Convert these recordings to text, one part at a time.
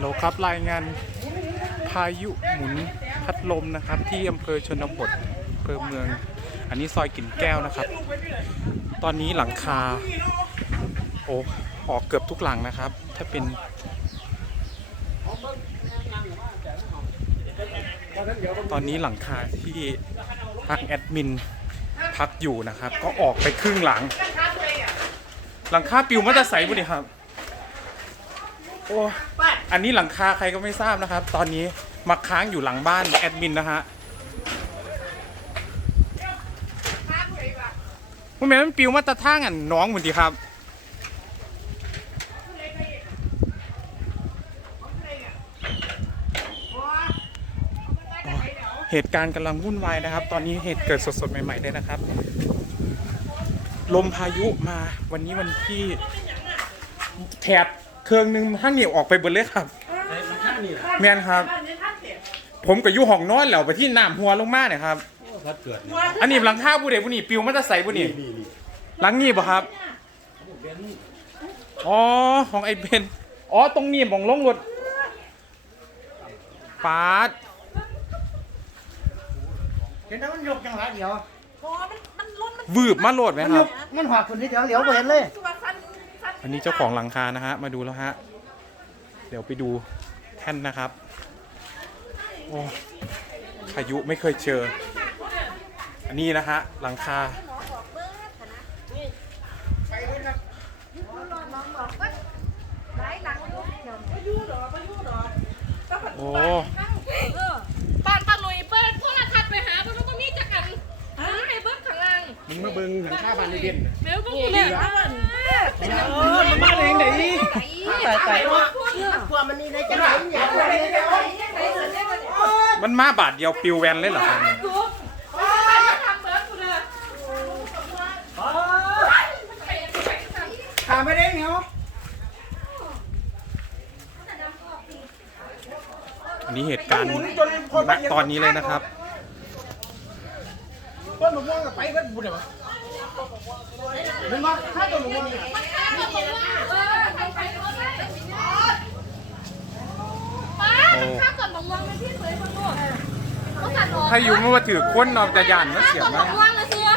โลครับรายงานพายุหมุนพัดลมนะครับ ที่อำเภอชนบทอำเภอเมือง อันนี้ซอยกิ่นแก้วนะครับ ตอนนี้หลังคาโอ้ออกเกือบทุกหลังนะครับ ถ้าเป็นตอนนี้หลังคาที่ทางแอดมินพักอยู่นะครับ ก็ออกไปครึ่งหลัง หลังคาปิวมันจะใสบุดิครับ โอ้อันนี้หลังคาใครก็ไม่ทราบนะครับ ตอนนี้มาค้างอยู่หลังบ้านแอดมินนะฮะคุณแม่มันปิวมาตะท่างอันน้องเหมือนดีครับเหตุการณ์กำลังวุ่นวายนะครับ ตอนนี้เหตุเกิดสดๆใหม่ๆเลยนะครับ ลมพายุมาวันนี้วันที่แถบ เครื่องหนึงห้างเหนียวออกไปเบนเลยครับแมนครับ ผมกับยู่ห้องนอนแล้วไปที่น้ำหัวลงมาเนี่ยครับพัดเกิดอันนี้หลังคาผู้ใดผู้นี้ปิวมันจะใส่ผู้นี้นี่นี่หลังนี้ป่ะครับอ๋อของไอ้เบนอ๋อตรงนี้มองลงรถปาดเห็นแล้วมันยกจังหวะเดียวพอมันมันล้นมันวืบมาโหลดไหมมันคยรับ กมันหักคนนี้เดียวเหลียวไปเห็นเลย ตัวสั้นสั้น อันนี้เจ้าของหลังคานะฮะ มาดูแล้วฮะ เดี๋ยวไปดูแท่นนะครับ โอ้พายุไม่เคยเจอ อันนี้นะฮะ หลังคาหลายหลังอยู่พายุดอกพายุดอกโอ้เออบ้านป้าหนุ่ยเปิดโทรทัศน์ไปหาเพิ่นว่าบ่มีจักอันหาให้เบิ่งข้างล่างมึงมาเบิ่งหลังคาบ้านในเด่นแม่ก็คือเลยเออ มันมาเองไหนตายตายมันมาบาทเดียวปิวแวนเลยเหรอครับทำเบิดกูเลยขาไม่ได้เหนียวอันนี้เหตุการณ์ณตอนนี้เลยนะครับต้นมะม่วงกับไปเพิ่อนบุญเหรอ เห็นไหมถ้าต้นมะม่วงเนี่ยเออไปไปรถเลยป้าข้าวก่อนบังม่วงไม่พี่เคยคนลูกเขาสั่นออกถ้าอยู่ไม่ว่าถือค้นนอกจะยานมาเสียข้วก่อนมาบังม่วงเลยเสีย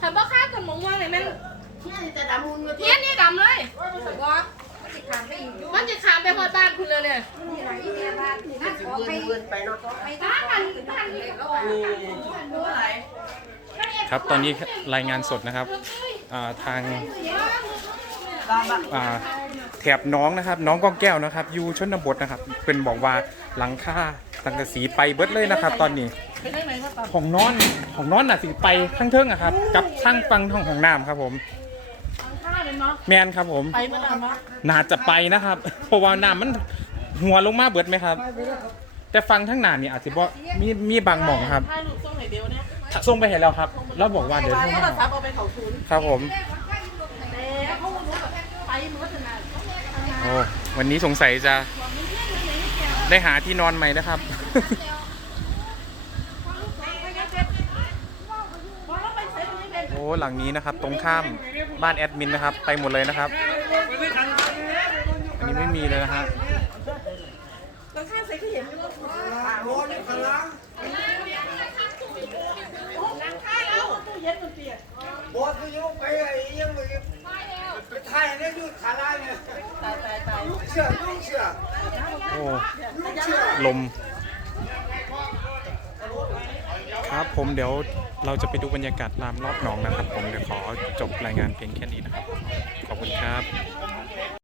ถามว่าข้าวก่อนบังม่วงเลยแม่งเทียนนี่ดำเลยมันจะขามไปฮอดบ้านคุณเลยเนี่ยไปเนาะบ้านมันบ้านนี่ก็ว่า ครับตอนนี้รายงานสดนะครับทางแถบน้องนะครับ น้องก้องแก้วนะครับอยู่ชนบทนะครับ เป็นบอกว่าหลังค่าสังกะสีไปเบิดเลยนะครับ ตอนนี้ของนอนของนอนน่ะสิไปข้งเทิงอะครับ กับช่างฟังทองของน้ำครับผมแมนครับผมน่าจะไปนะครับ เพราะว่าน้ำมันหัวลงมาเบิดไหมครับ แต่ฟังทั้งหนานี่อาจจะบ่มีมีบางหม่องครับ ส่งไปเห็นแล้วครับ แล้วบอกว่าเดี๋ยวโทรโทมารศัพท์เอาไปเขาศูนย์ครับผมแต่เขารู้แบบไปหมดขนาดโอ้วันนี้สงสัยจะได้หาที่นอนใหม่นะครับพอเราไปเซ็ตนี่เป็นโอ้หลังนี้นะครับ ตรงข้ามบ้านแอดมินนะครับ ไปหมดเลยนะครับ อันนี้ไม่มีเลยนะฮะ ก็ยกไปไอ้ยังไปไปถ่ายเนี่ยยุดขาลายเนี่ยตายตายตายลูกเชื่อลุกเชื่อโอ้ลุกเชื่อลม ครับผมเดี๋ยวเราจะไปดูบรรยากาศรามรอบหนองนะครับ ผมเดี๋ยวขอจบรายงานเพียงแค่นี้นะครับ ขอบคุณครับ